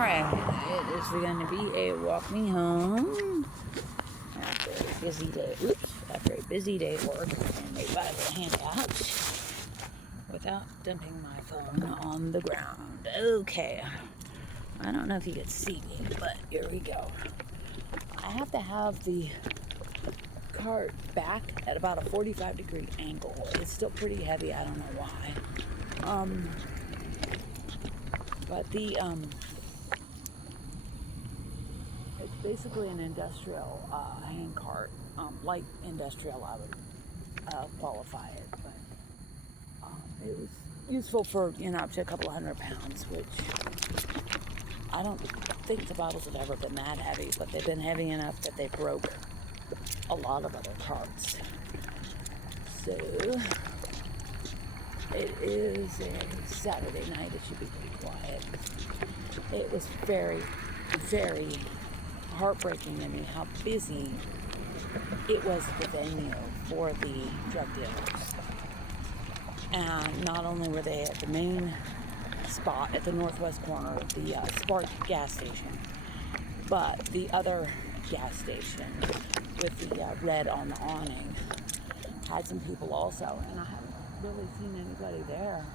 Alright, it is going to be a walk me home after a busy day. After a busy day at work and a Bible Handouts without dumping my phone on the ground. Okay, I don't know if you can see me, but here we go. I have to have the cart back at about a 45-degree angle. It's still pretty heavy. I don't know why. But the it's basically an industrial hand cart, light industrial. I would qualify it, but it was useful for up to a couple of 100 pounds, which I don't think the bottles have ever been that heavy, but they've been heavy enough that they broke a lot of other carts. So it is a Saturday night. It should be pretty quiet. It was very, very heartbreaking to me how busy it was the venue for the drug dealers. And not only were they at the main spot at the northwest corner of the Spark gas station, but the other gas station with the red on the awning had some people also, and I haven't really seen anybody there.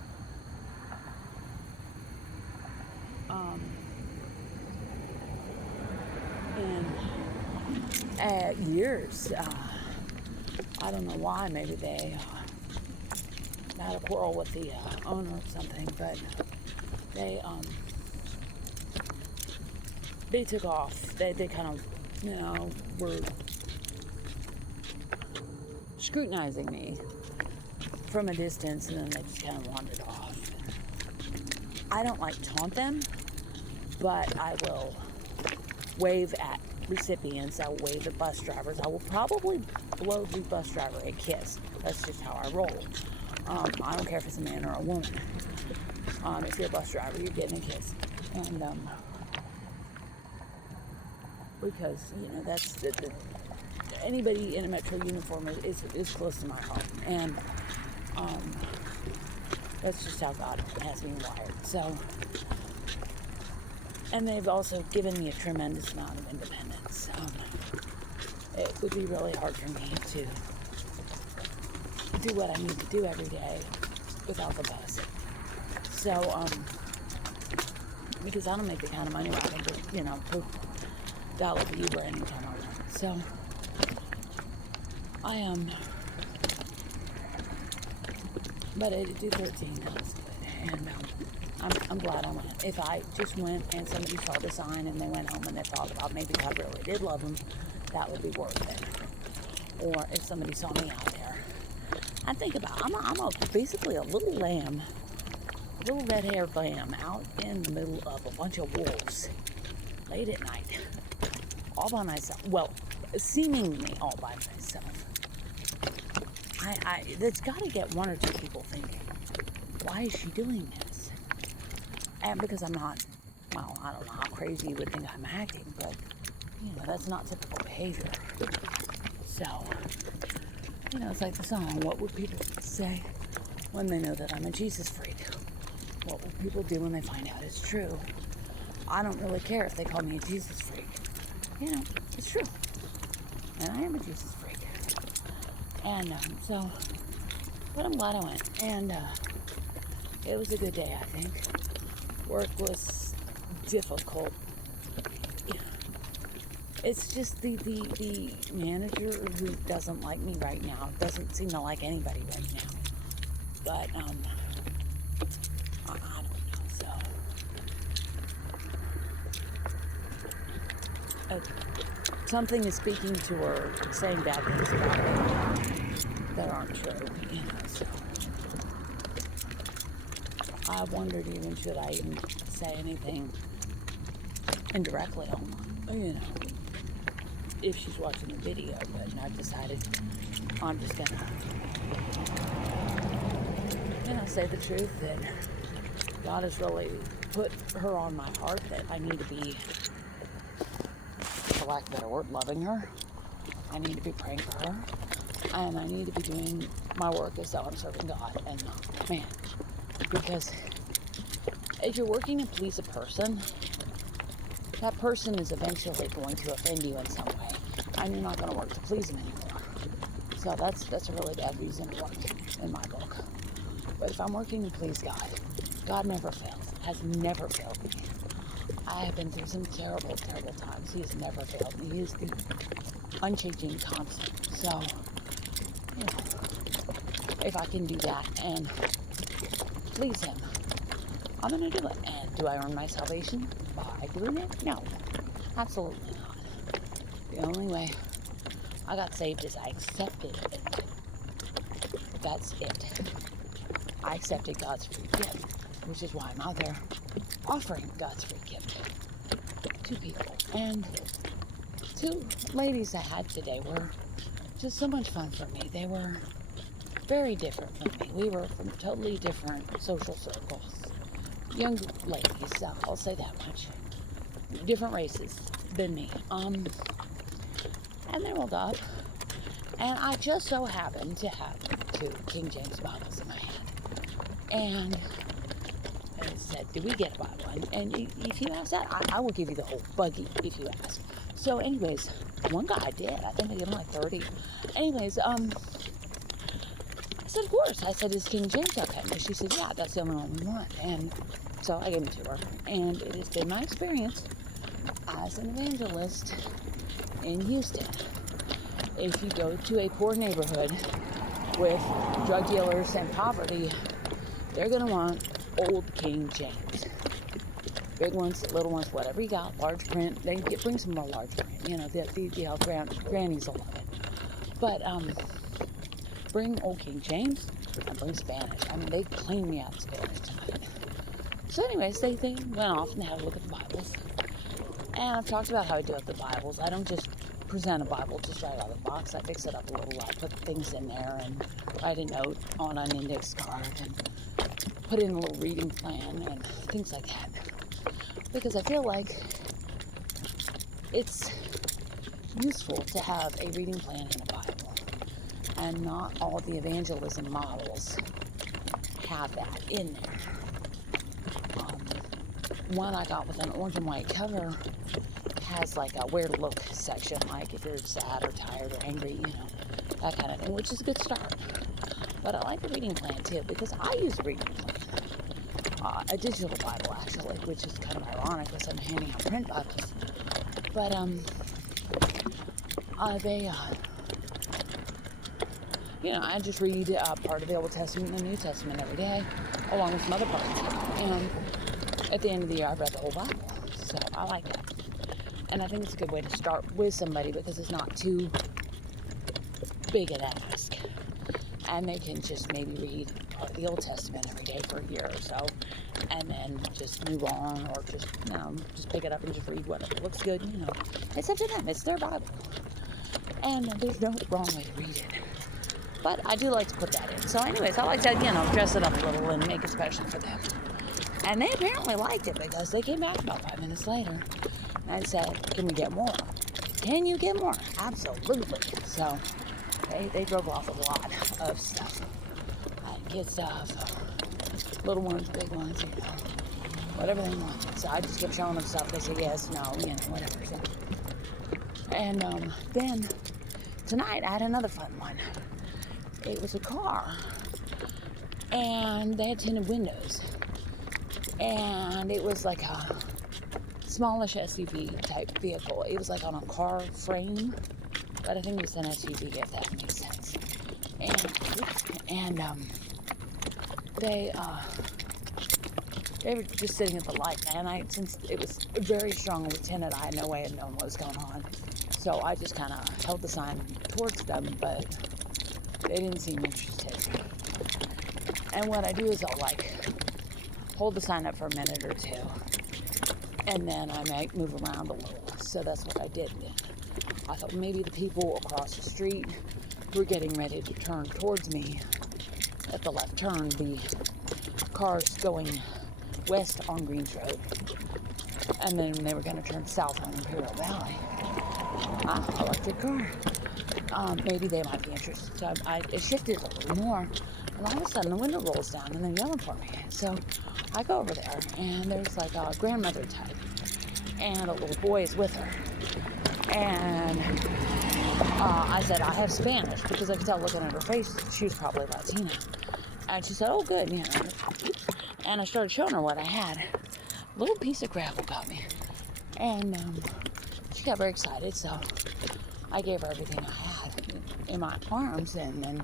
In years. I don't know why. Maybe they had a quarrel with the owner or something, but they took off. They kind of, were scrutinizing me from a distance, and then they just kind of wandered off. I don't like taunt them, but I will wave at recipients. I will wave at bus drivers. I will probably blow the bus driver a kiss. That's just how I roll. I don't care if it's a man or a woman. If you're a bus driver, you're getting a kiss. And because that's anybody in a Metro uniform is close to my heart, and that's just how God has me wired. So, and they've also given me a tremendous amount of independence. It would be really hard for me to do what I need to do every day without the bus. So, because I don't make the kind of money where I can just, dial up Uber anytime I want. So, I am, but I did do 13, that was good, and I'm glad I went. If I just went and somebody saw the sign and they went home and they thought about maybe God really did love them, that would be worth it. Or if somebody saw me out there, I think about, I'm basically a little lamb, a little red-haired lamb out in the middle of a bunch of wolves late at night, all by myself. Well, seemingly all by myself. That's got to get one or two people thinking, why is she doing this? And because I'm not, well, I don't know how crazy you would think I'm acting, but, that's not typical behavior. So, it's like the song, what would people say when they know that I'm a Jesus freak? What will people do when they find out it's true? I don't really care if they call me a Jesus freak. It's true. And I am a Jesus freak. And so, but I'm glad I went. And it was a good day, I think. Work was difficult. It's just the manager who doesn't like me right now. Doesn't seem to like anybody right now. But, I don't know, so. Something is speaking to her, saying bad things about me that aren't true, so. I wondered even, should I even say anything indirectly online, if she's watching the video, but I've decided I'm just gonna, say the truth, that God has really put her on my heart, that I need to be, for lack of a better word, loving her. I need to be praying for her, and I need to be doing my work as though I'm serving God, and man, because if you're working to please a person, that person is eventually going to offend you in some way, and you're not going to work to please them anymore. So that's a really bad reason to work in my book. But if I'm working to please God, God never fails, has never failed me. I have been through some terrible, terrible times. He has never failed me. He is the unchanging constant. So, you know, if I can do that and please Him, I'm going to do it. And do I earn my salvation by doing it? No, absolutely not. The only way I got saved is I accepted it. That's it. I accepted God's free gift, which is why I'm out there offering God's free gift to people. And 2 ladies I had today were just so much fun for me. They were very different from me. We were from totally different social circles. Young ladies, I'll say that much. Different races than me. And they rolled up, and I just so happened to have 2 King James Bibles in my hand. And it said, "Do we get a Bible?" And if you ask that, I will give you the whole buggy if you ask. So anyways, one guy did. I think I gave him like 30. Anyways, I said, "Of course." I said, "Is King James okay?" And she said, "Yeah, that's the only one we want." And so I gave him to her. And it has been my experience as an evangelist in Houston. If you go to a poor neighborhood with drug dealers and poverty, they're going to want old King James. Big ones, little ones, whatever you got, large print. They bring some more large print. You know, the grannies will love it. But bring old King James and bring Spanish. I mean, they cleaned me out of Spanish tonight. So anyways, they went off and had a look at the Bibles. And I've talked about how I do with the Bibles. I don't just present a Bible just right out of the box. I fix it up a little. I put things in there and write a note on an index card and put in a little reading plan and things like that. Because I feel like it's useful to have a reading plan in a Bible. And not all the evangelism models have that in there. One I got with an orange and white cover has like a where to look section, like if you're sad or tired or angry, you know, that kind of thing, which is a good start. But I like the reading plan too, because I use a reading plan, a digital Bible actually, which is kind of ironic because I'm handing out print Bibles. But I just read part of the Old Testament and the New Testament every day, along with some other parts. And at the end of the year, I've read the whole Bible, so I like that. And I think it's a good way to start with somebody because it's not too big an ask. And they can just maybe read part of the Old Testament every day for a year or so, and then just move on, or just pick it up and just read whatever looks good. It's up to them. It's their Bible, and there's no wrong way to read it. But I do like to put that in. So, anyways, I like to dress it up a little and make it special for them. And they apparently liked it because they came back about 5 minutes later and said, "Can we get more?" "Can you get more?" "Absolutely." So they drove off a lot of stuff. Kid stuff, little ones, big ones, whatever they want. So I just kept showing them stuff. They said yes, no, whatever. So. And then tonight I had another fun one. It was a car, and they had tinted windows. And it was like a smallish SUV type vehicle. It was like on a car frame, but I think it's an SUV, if that makes sense. And they were just sitting at the light, and since it was very strongly tinted, I had no way of knowing what was going on. So I just kind of held the sign towards them, but they didn't seem interested. And what I do is I'll hold the sign up for a minute or two, and then I might move around a little. So that's what I did. I thought maybe the people across the street were getting ready to turn towards me at the left turn, the cars going west on Greens Road, and then they were going to turn south on Imperial Valley. Electric car. Maybe they might be interested. So I shifted a little more, and all of a sudden the window rolls down and they're yelling for me. So I go over there, and there's like a grandmother type, and a little boy is with her. And I said, I have Spanish, because I could tell looking at her face, she was probably Latina. And she said, oh, good, And I started showing her what I had. A little piece of gravel got me. And she got very excited, so I gave her everything I had in my arms. And then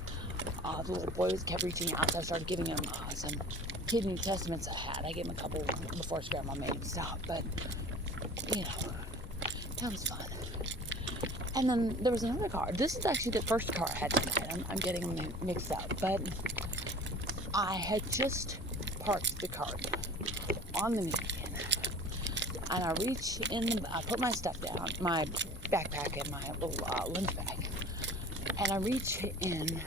the little boy kept reaching out, so I started giving him some Kidney Testaments I had. I gave him a couple before his grandma made him stop, but, that was fun. And then there was another car. This is actually the first car I had tonight. I'm getting them mixed up, but I had just parked the cart on the median, and I I put my stuff down, my backpack and my little lunch bag, and I reach in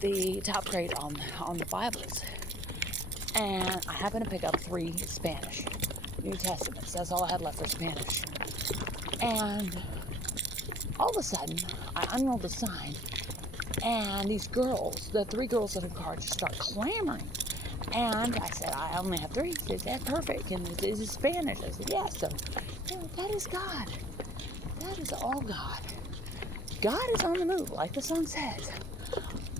the top crate on the Bibles, and I happen to pick up 3 Spanish New Testaments. That's all I had left for Spanish. And all of a sudden, I unrolled the sign, and these girls, the 3 girls in the car, just start clamoring. And I said, I only have 3. She said, that's perfect. And is it Spanish? I said, yes. So, that is God. That is all God. God is on the move, like the song says.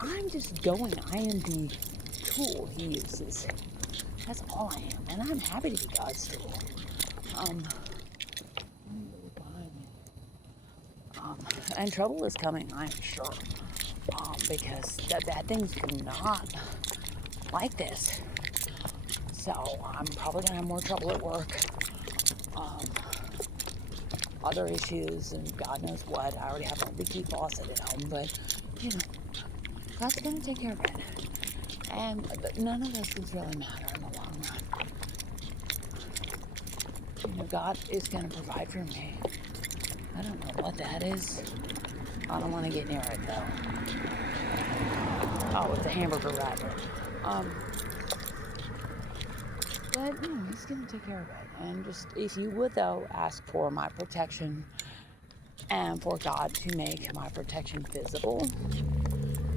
I'm just going. I am the tool He uses. That's all I am. And I'm happy to be God's tool. And trouble is coming, I'm sure. Because bad things do not like this. So I'm probably going to have more trouble at work. Other issues, and God knows what. I already have a leaky faucet at home, but, God's going to take care of it. And none of those things really matter in the long run. God is going to provide for me. I don't know what that is. I don't want to get near it, though. Oh, it's a hamburger wrapper. But, He's going to take care of it. And just, if you would, though, ask for my protection and for God to make my protection visible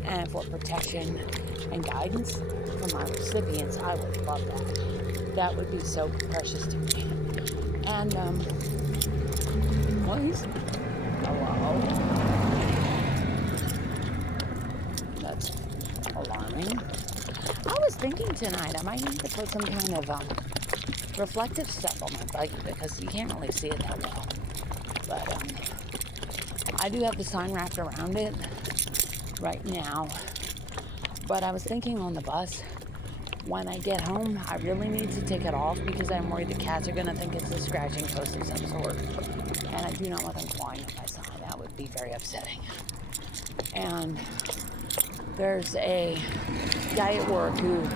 and for protection and guidance from my recipients, I would love that. That would be so precious to me. And, hello? That's alarming. I was thinking tonight I might need to put some kind of reflective stuff on my buggy, because you can't really see it that well. But I do have the sign wrapped around it right now. But I was thinking on the bus, when I get home, I really need to take it off, because I'm worried the cats are going to think it's a scratching post of some sort. And I do not want them clawing at my sign. That would be very upsetting. And there's a guy at work who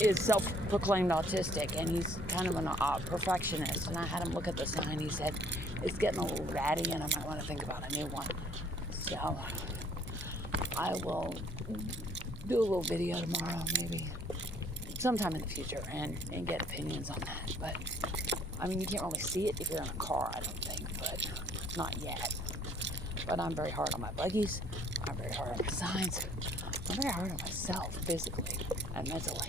is self-proclaimed autistic, and he's kind of a perfectionist. And I had him look at the sign. He said, it's getting a little ratty, and I might want to think about a new one. So I will do a little video tomorrow, maybe sometime in the future, and get opinions on that. But you can't really see it if you're in a car, I don't think, but not yet. But I'm very hard on my buggies. I'm very hard on my signs. I'm very hard on myself, physically and mentally.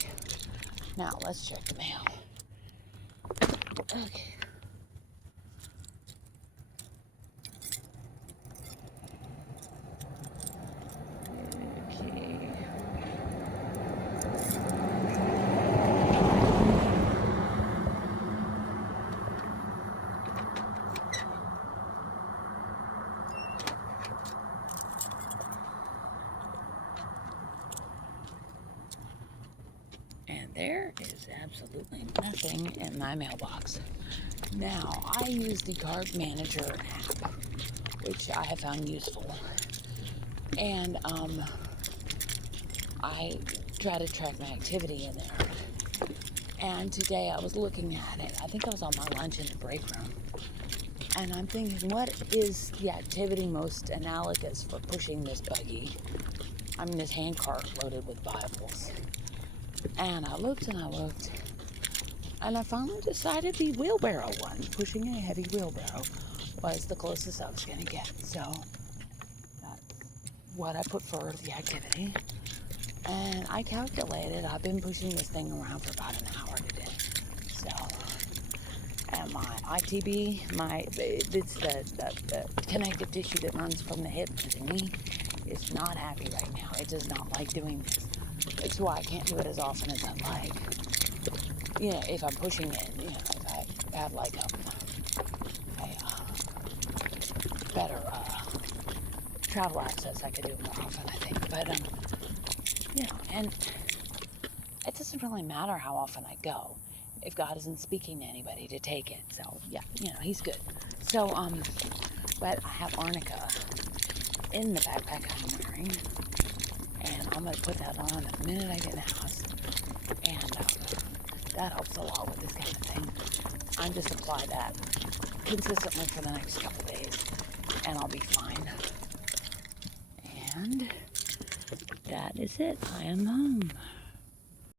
Now, let's check the mail. Okay. And there is absolutely nothing in my mailbox. Now, I use the Card Manager app, which I have found useful. And I try to track my activity in there. And today I was looking at it. I think I was on my lunch in the break room. And I'm thinking, what is the activity most analogous for pushing this buggy? This hand cart loaded with Bibles. And I looked, and I finally decided the wheelbarrow one, pushing a heavy wheelbarrow, was the closest I was going to get. So that's what I put for the activity. And I calculated I've been pushing this thing around for about an hour today. So, and my ITB, it's the connective tissue that runs from the hip to the knee is not happy right now. It does not like doing this. It's why I can't do it as often as I'd like. If I'm pushing it, if I have like a better travel access, I could do it more often, I think. But, and it doesn't really matter how often I go if God isn't speaking to anybody to take it. So, yeah, he's good. So, but I have arnica in the backpack I'm wearing, and I'm going to put that on the minute I get in the house, and that helps a lot with this kind of thing. I just apply that consistently for the next couple days, and I'll be fine. And that is it. I am home.